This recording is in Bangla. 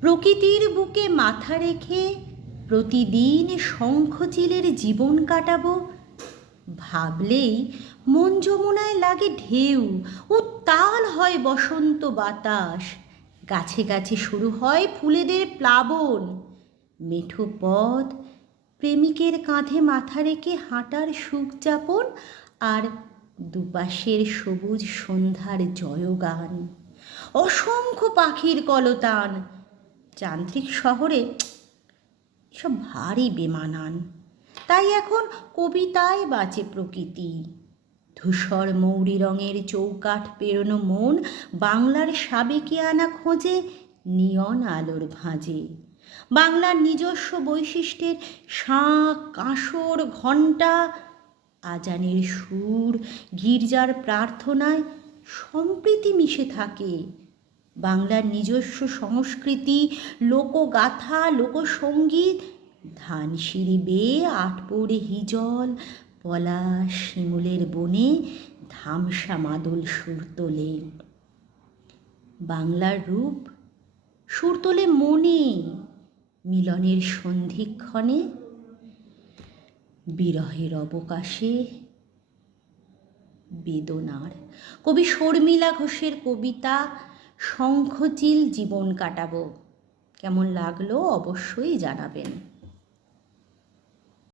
প্রকৃতির বুকে মাথা রেখে প্রতিদিন শঙ্খচিলের জীবন কাটাবো, ভাবলেই মন যমুনায় লাগে ঢেউ, উত্তাল হয় বসন্ত বাতাস, গাছে গাছে শুরু হয় ফুলেদের প্লাবন। মেঠো পথ, প্রেমিকের কাঁধে মাথা রেখে হাঁটার সুখ যাপন, আর দুপাশের সবুজ সন্ধ্যার জয়গান, অসংখ্য পাখির কলতান। যান্ত্রিক শহরে সব ভারী বেমানান, তাই এখন কবিতায় বাঁচে প্রকৃতি। ধূসর মৌরি রঙের চৌকাঠ পেরোনো মন বাংলার সাবেকিয়ানা খোঁজে নিয়ন আলোর ভাঁজে। বাংলার নিজস্ব বৈশিষ্ট্যের শাঁখ, কাঁসর, ঘণ্টা, আজানের সুর, গির্জার প্রার্থনায় সম্প্রীতি মিশে থাকে। বাংলার নিজস্ব সংস্কৃতি, লোকগাথা, লোকসঙ্গীত, ধানসিঁড়ি বেয়ে আটপৌরে হিজল, পলাশ, শিমুলের বনে ধামসা মাদল সুর তোলে। বাংলার রূপ সুর তোলে মনে, মিলনের সন্ধিক্ষণে, বিরহের অবকাশে, বেদনার। কবি শর্মিলা ঘোষের কবিতা শঙ্খচিল জীবন কাটাবো কেমন লাগলো অবশ্যই জানাবেন।